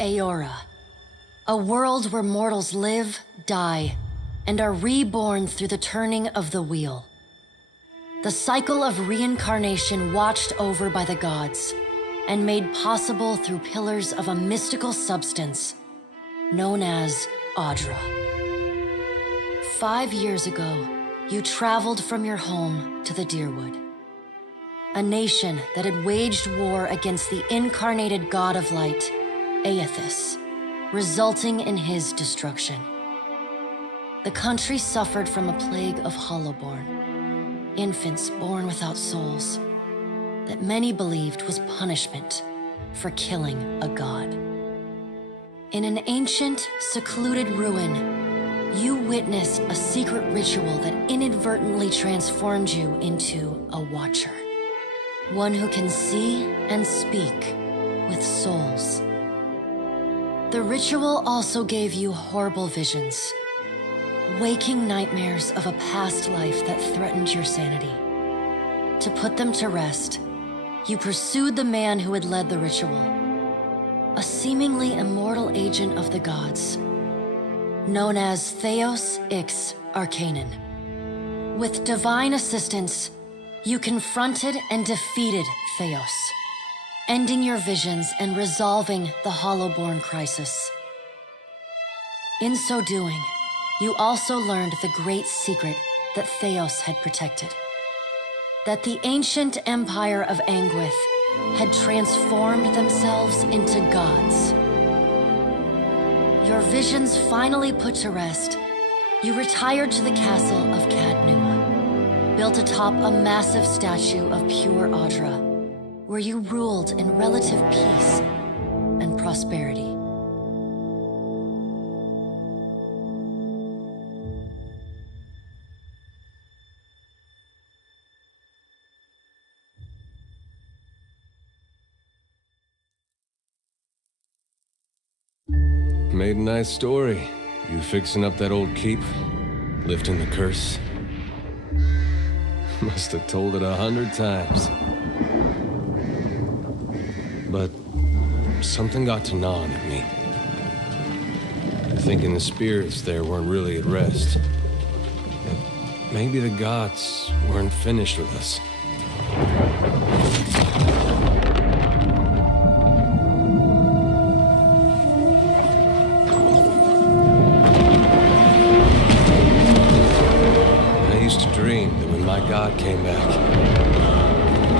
Aora, a world where mortals live, die, and are reborn through the turning of the wheel. The cycle of reincarnation watched over by the gods, and made possible through pillars of a mystical substance known as Audra. 5 years ago, you traveled from your home to the Deerwood, a nation that had waged war against the incarnated god of light, Aethys, resulting in his destruction. The country suffered from a plague of hollowborn, infants born without souls, that many believed was punishment for killing a god. In an ancient, secluded ruin, you witnessed a secret ritual that inadvertently transformed you into a Watcher. One who can see and speak with souls. The ritual also gave you horrible visions, waking nightmares of a past life that threatened your sanity. To put them to rest, you pursued the man who had led the ritual, a seemingly immortal agent of the gods, known as Theos Ix Arcanon. With divine assistance, you confronted and defeated Theos, ending your visions and resolving the Hollowborn crisis. In so doing, you also learned the great secret that Theos had protected. That the ancient empire of Anguith had transformed themselves into gods. Your visions finally put to rest, you retired to the castle of Cadnua, built atop a massive statue of pure Audra, where you ruled in relative peace and prosperity. Made a nice story. You fixing up that old keep, lifting the curse. Must have told it 100 times. But something got to gnawing at me. Thinking the spirits there weren't really at rest. That maybe the gods weren't finished with us. I used to dream that when my God came back,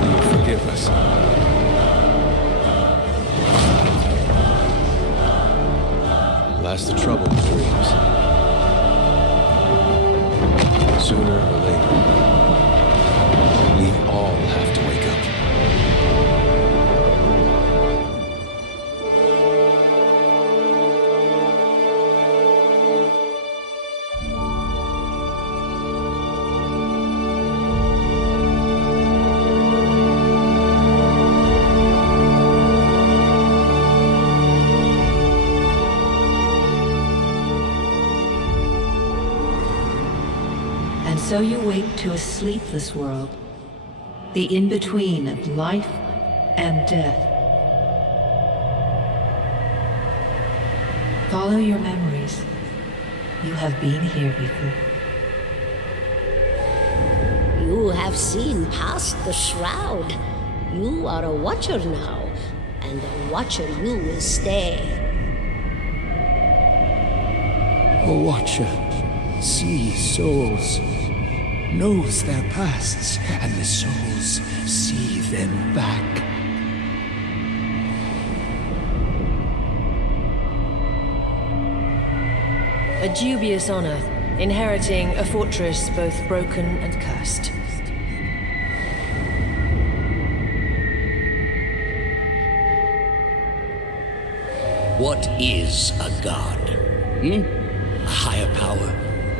he would forgive us. That's the trouble with dreams. Sooner or later, we all have to wake up. So you wake to a sleepless world, the in-between of life and death. Follow your memories. You have been here before. You have seen past the shroud. You are a Watcher now, and a Watcher you will stay. A Watcher sees souls, knows their pasts, and the souls see them back. A dubious honor, inheriting a fortress both broken and cursed. What is a god? A higher power?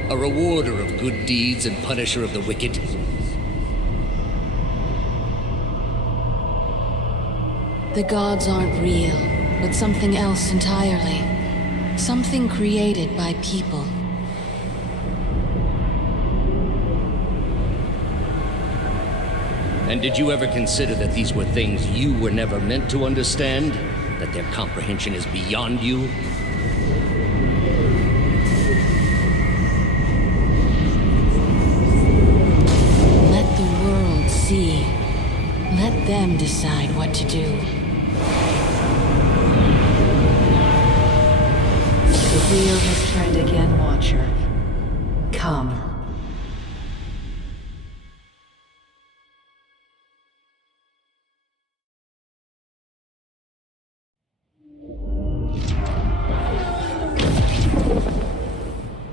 A rewarder of good deeds and punisher of the wicked? The gods aren't real, but something else entirely. Something created by people. And did you ever consider that these were things you were never meant to understand? That their comprehension is beyond you? Let the world see. Let them decide what to do. The wheel has turned again, Watcher. Come.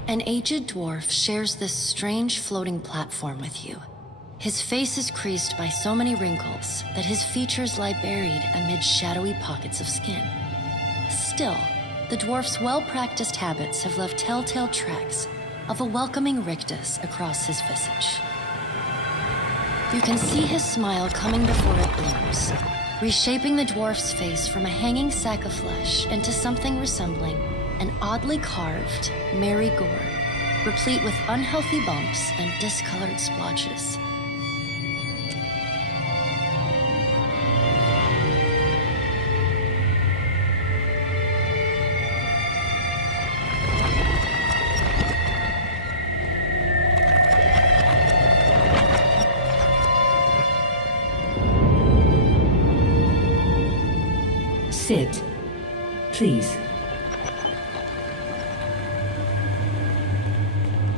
An aged dwarf shares this strange floating platform with you. His face is creased by so many wrinkles that his features lie buried amid shadowy pockets of skin. Still, the dwarf's well-practiced habits have left telltale tracks of a welcoming rictus across his visage. You can see his smile coming before it blooms, reshaping the dwarf's face from a hanging sack of flesh into something resembling an oddly carved, merry gourd, replete with unhealthy bumps and discolored splotches. Sit, please.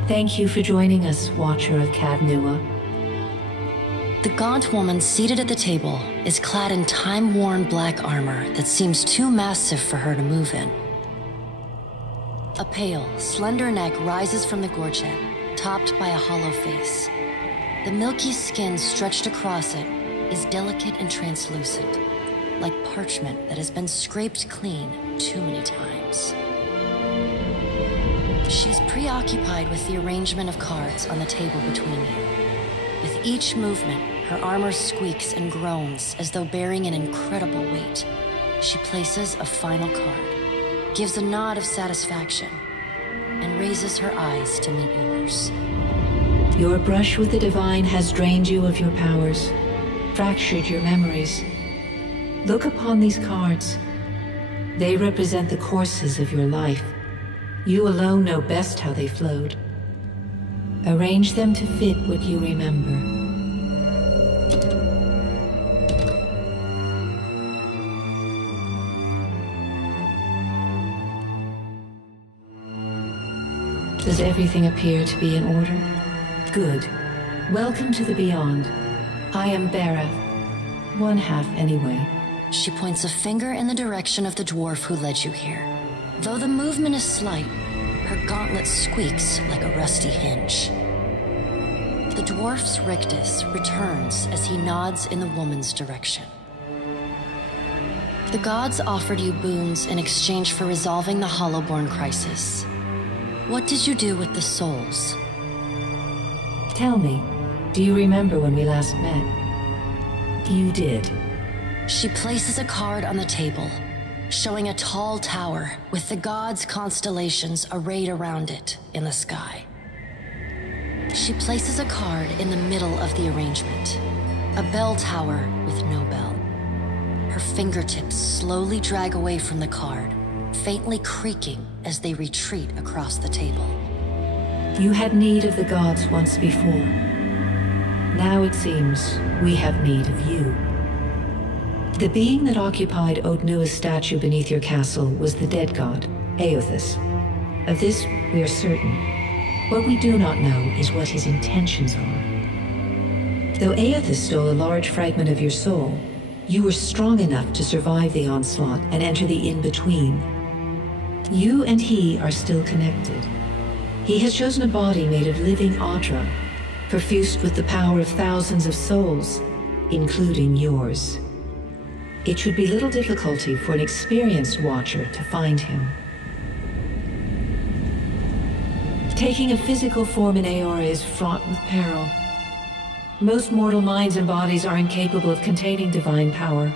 Thank you for joining us, Watcher of Cadnua. The gaunt woman seated at the table is clad in time-worn black armor that seems too massive for her to move in. A pale, slender neck rises from the gorget, topped by a hollow face. The milky skin stretched across it is delicate and translucent, like parchment that has been scraped clean too many times. She's preoccupied with the arrangement of cards on the table between you. With each movement, her armor squeaks and groans as though bearing an incredible weight. She places a final card, gives a nod of satisfaction, and raises her eyes to meet yours. Your brush with the divine has drained you of your powers, fractured your memories. Look upon these cards. They represent the courses of your life. You alone know best how they flowed. Arrange them to fit what you remember. Does everything appear to be in order? Good. Welcome to the Beyond. I am Berath. One half, anyway. She points a finger in the direction of the dwarf who led you here. Though the movement is slight, her gauntlet squeaks like a rusty hinge. The dwarf's rictus returns as he nods in the woman's direction. The gods offered you boons in exchange for resolving the Hollowborn crisis. What did you do with the souls? Tell me, do you remember when we last met? You did. She places a card on the table, showing a tall tower with the gods' constellations arrayed around it in the sky. She places a card in the middle of the arrangement, a bell tower with no bell. Her fingertips slowly drag away from the card, faintly creaking as they retreat across the table. You had need of the gods once before. Now it seems we have need of you. The being that occupied Odnua's statue beneath your castle was the dead god, Aothus. Of this, we are certain. What we do not know is what his intentions are. Though Aothus stole a large fragment of your soul, you were strong enough to survive the onslaught and enter the in-between. You and he are still connected. He has chosen a body made of living Audra, perfused with the power of thousands of souls, including yours. It should be little difficulty for an experienced watcher to find him. Taking a physical form in Aora is fraught with peril. Most mortal minds and bodies are incapable of containing divine power.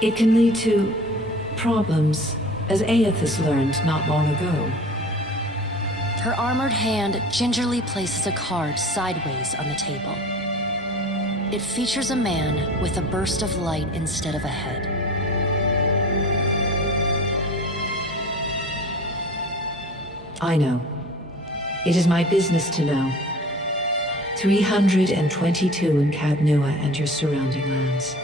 It can lead to problems, as Aethys learned not long ago. Her armored hand gingerly places a card sideways on the table. It features a man with a burst of light instead of a head. I know. It is my business to know. 322 in Cadnua and your surrounding lands.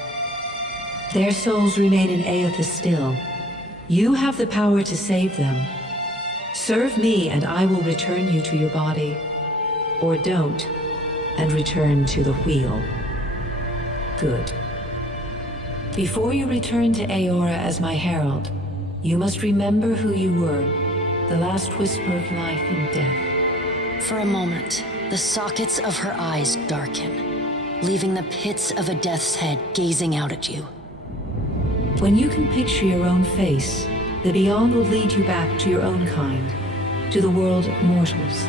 Their souls remain in Aethys still. You have the power to save them. Serve me and I will return you to your body. Or don't, and return to the wheel. Good. Before you return to Aora as my herald, you must remember who you were, the last whisper of life and death. For a moment, the sockets of her eyes darken, leaving the pits of a death's head gazing out at you. When you can picture your own face, the Beyond will lead you back to your own kind, to the world of mortals.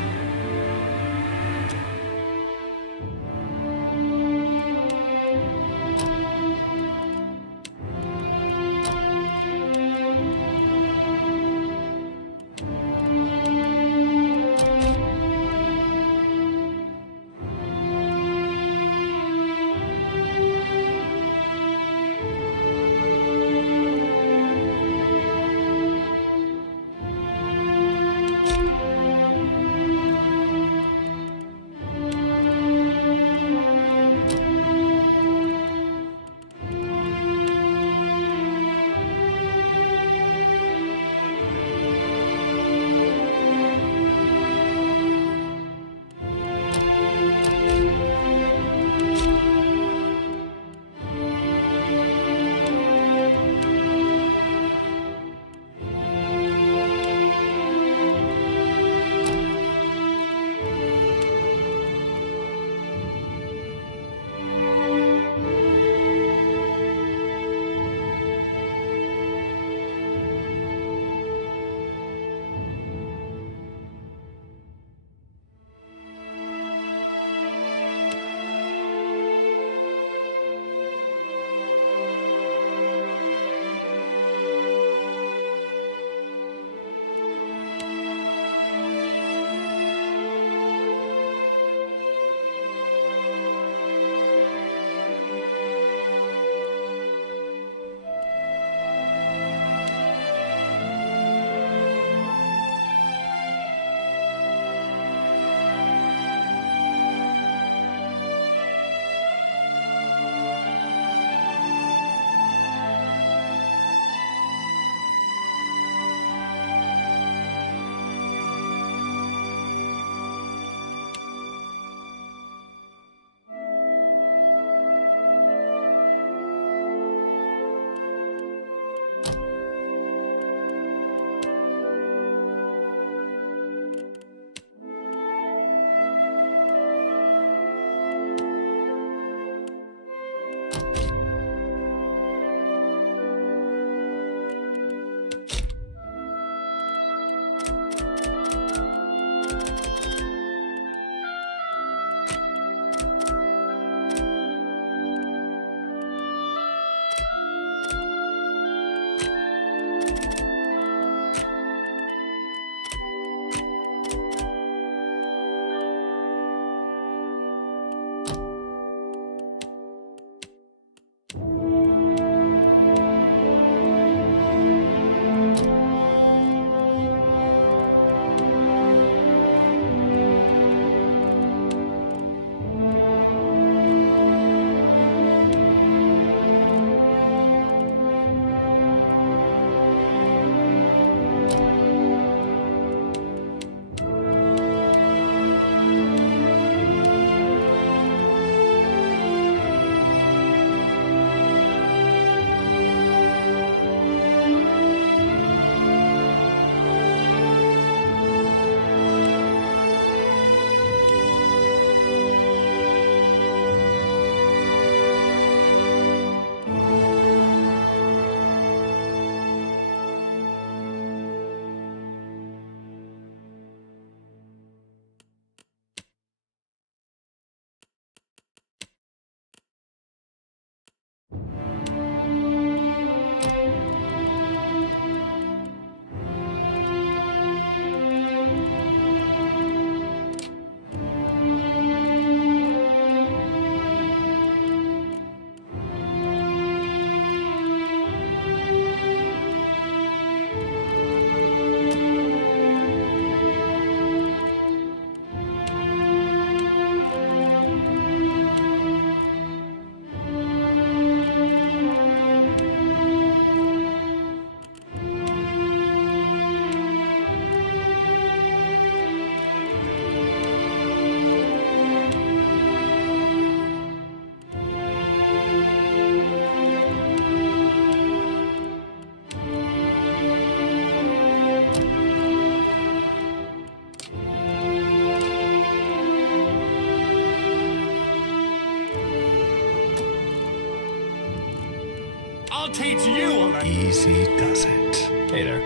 I'll teach you a lesson. Easy does it. Hey there.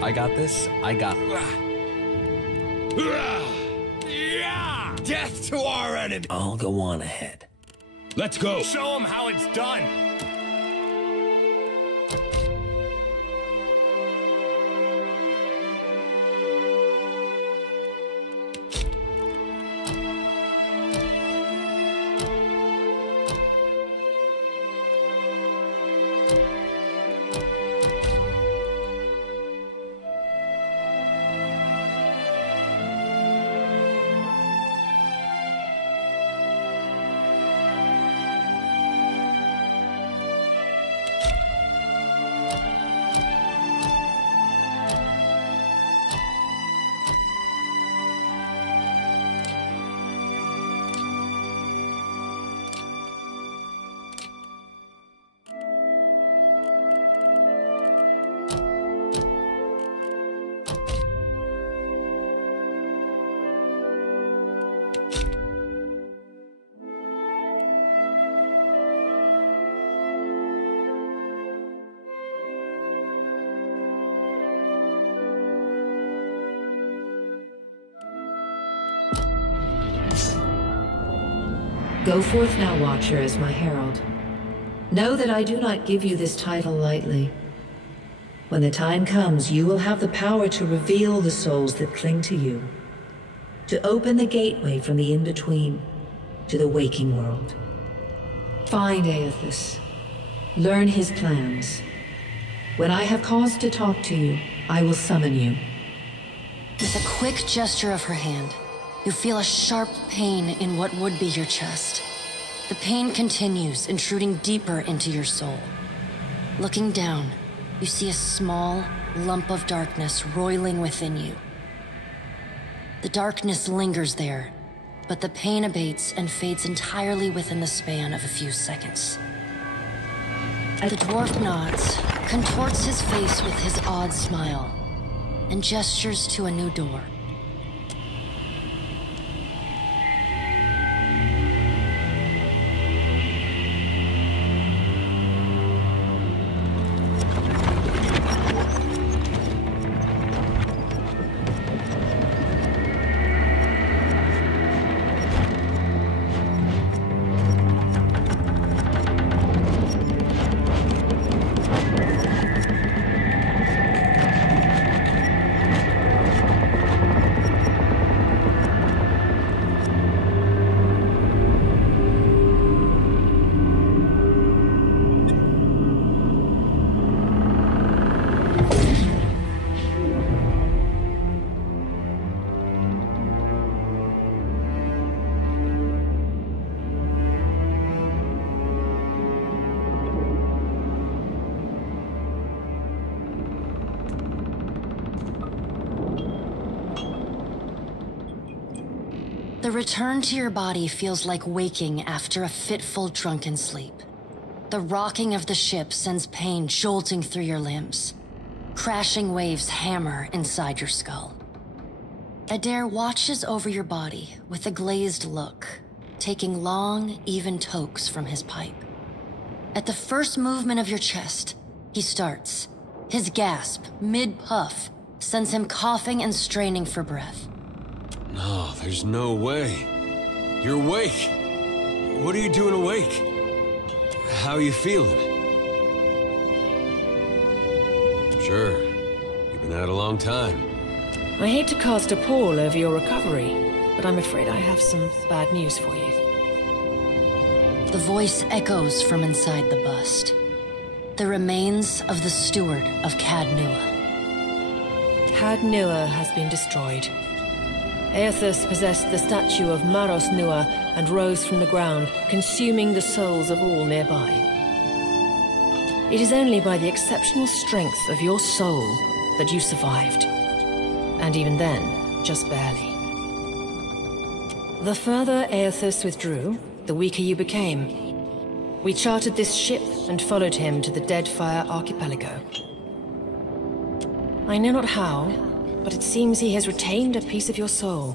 I got this. I got it. Yeah! Death to our enemy! I'll go on ahead. Let's go! Show them how it's done! Go forth now, Watcher, as my herald. Know that I do not give you this title lightly. When the time comes, you will have the power to reveal the souls that cling to you, to open the gateway from the in-between to the waking world. Find Aethys. Learn his plans. When I have cause to talk to you, I will summon you. With a quick gesture of her hand, you feel a sharp pain in what would be your chest. The pain continues, intruding deeper into your soul. Looking down, you see a small lump of darkness roiling within you. The darkness lingers there, but the pain abates and fades entirely within the span of a few seconds. The dwarf nods, contorts his face with his odd smile, and gestures to a new door. The return to your body feels like waking after a fitful drunken sleep. The rocking of the ship sends pain jolting through your limbs. Crashing waves hammer inside your skull. Adair watches over your body with a glazed look, taking long, even tokes from his pipe. At the first movement of your chest, he starts. His gasp, mid-puff, sends him coughing and straining for breath. No, there's no way. You're awake. What are you doing awake? How are you feeling? Sure. You've been out a long time. I hate to cast a pall over your recovery, but I'm afraid I have some bad news for you. The voice echoes from inside the bust. The remains of the steward of Cad Nua. Cad Nua has been destroyed. Aethys possessed the statue of Maros Nua and rose from the ground, consuming the souls of all nearby. It is only by the exceptional strength of your soul that you survived. And even then, just barely. The further Aethys withdrew, the weaker you became. We chartered this ship and followed him to the Deadfire archipelago. I know not how, but it seems he has retained a piece of your soul,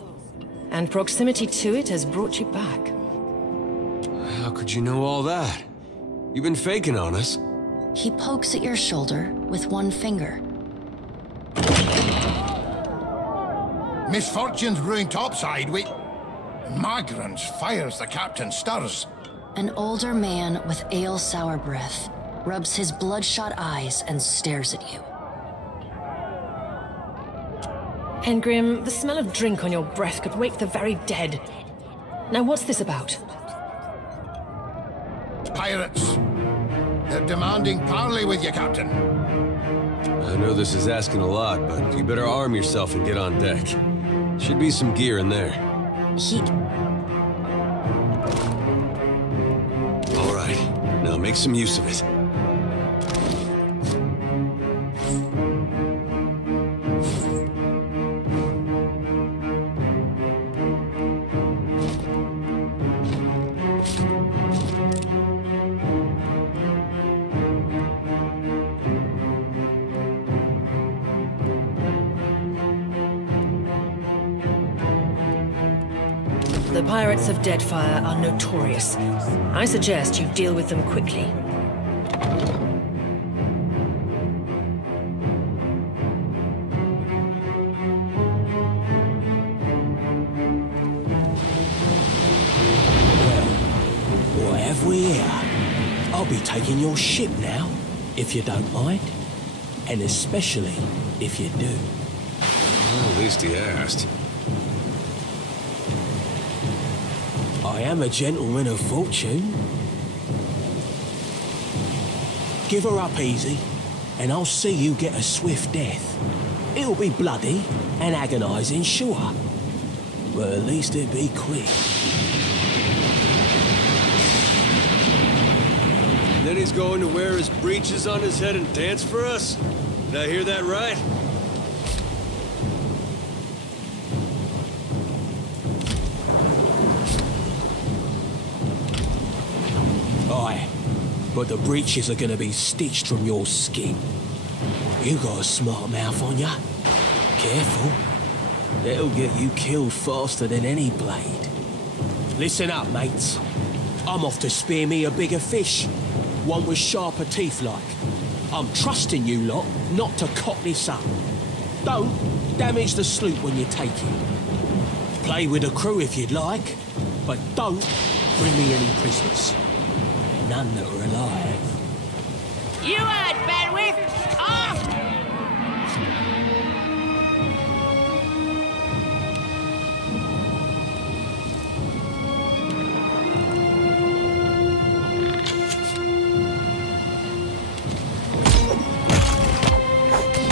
and proximity to it has brought you back. How could you know all that? You've been faking on us. He pokes at your shoulder with one finger. Misfortune's brewing topside. Wait. Magrans fires the captain stirs. An older man with ale-sour breath rubs his bloodshot eyes and stares at you. Hengrim, the smell of drink on your breath could wake the very dead. Now what's this about? Pirates. They're demanding parley with you, Captain. I know this is asking a lot, but you better arm yourself and get on deck. Should be some gear in there. All right, now make some use of it. The pirates of Deadfire are notorious. I suggest you deal with them quickly. Well, what have we here? I'll be taking your ship now, if you don't mind. And especially if you do. Well, at least he asked. I am a gentleman of fortune. Give her up easy, and I'll see you get a swift death. It'll be bloody and agonizing, sure. But at least it'll be quick. Then he's going to wear his breeches on his head and dance for us? Did I hear that right? Aye, but the breeches are gonna be stitched from your skin. You got a smart mouth on ya. Careful. It'll get you killed faster than any blade. Listen up, mates. I'm off to spear me a bigger fish. One with sharper teeth like. I'm trusting you lot not to cock this up. Don't damage the sloop when you take it. Play with the crew if you'd like, but don't bring me any prisoners. None that are alive. You heard, Berwick! Off!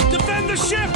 Defend the ship!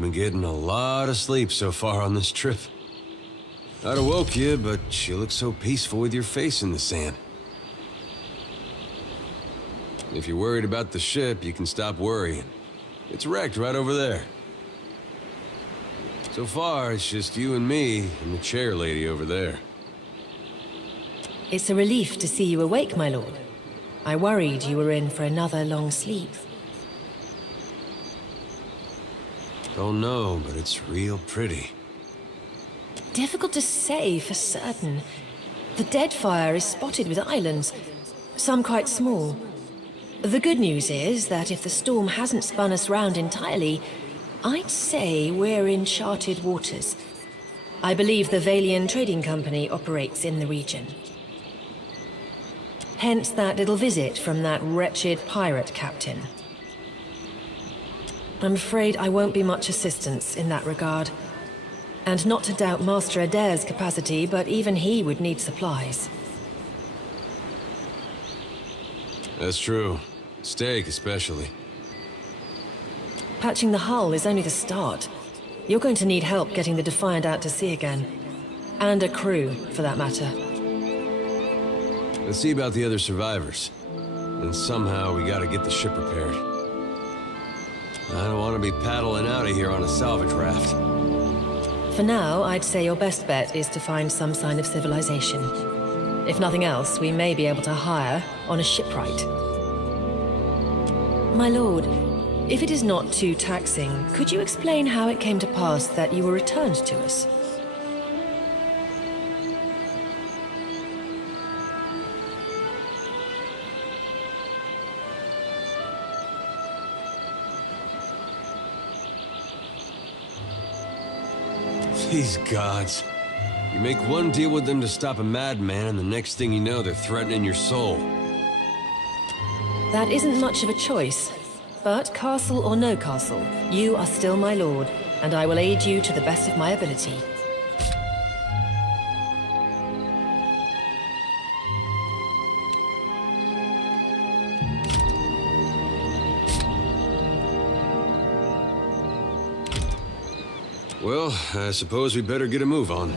you've been getting a lot of sleep so far on this trip. I'd have woke you, but you look so peaceful with your face in the sand. If you're worried about the ship, you can stop worrying. It's wrecked right over there. So far, it's just you and me and the chair lady over there. It's a relief to see you awake, my lord. I worried you were in for another long sleep. Don't know, but it's real pretty. Difficult to say for certain. The Deadfire is spotted with islands, some quite small. The good news is that if the storm hasn't spun us round entirely, I'd say we're in charted waters. I believe the Valian Trading Company operates in the region. Hence that little visit from that wretched pirate captain. I'm afraid I won't be much assistance in that regard. And not to doubt Master Adair's capacity, but even he would need supplies. That's true. Steak, especially. Patching the hull is only the start. You're going to need help getting the Defiant out to sea again. And a crew, for that matter. Let's see about the other survivors. And somehow we gotta get the ship repaired. I don't want to be paddling out of here on a salvage raft. For now, I'd say your best bet is to find some sign of civilization. If nothing else, we may be able to hire on a shipwright. My lord, if it is not too taxing, could you explain how it came to pass that you were returned to us? These gods. You make one deal with them to stop a madman, and the next thing you know, they're threatening your soul. That isn't much of a choice. But castle or no castle, you are still my lord, and I will aid you to the best of my ability. Well, I suppose we better get a move on.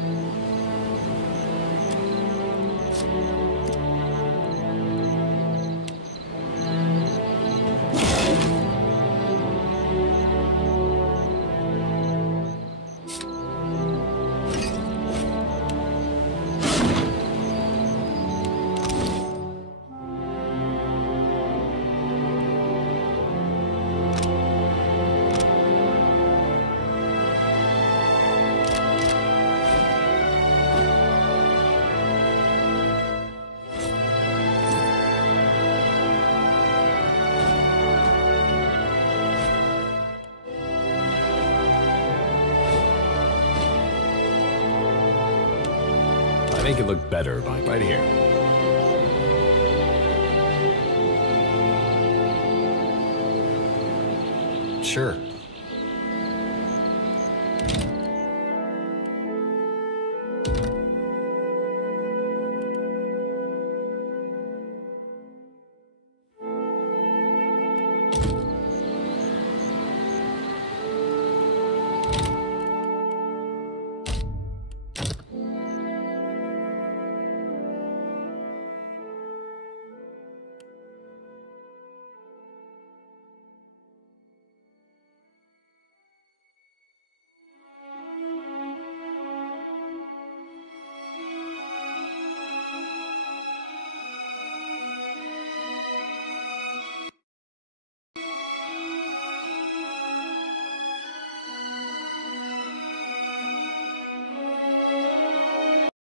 I think it looked better right here. Sure.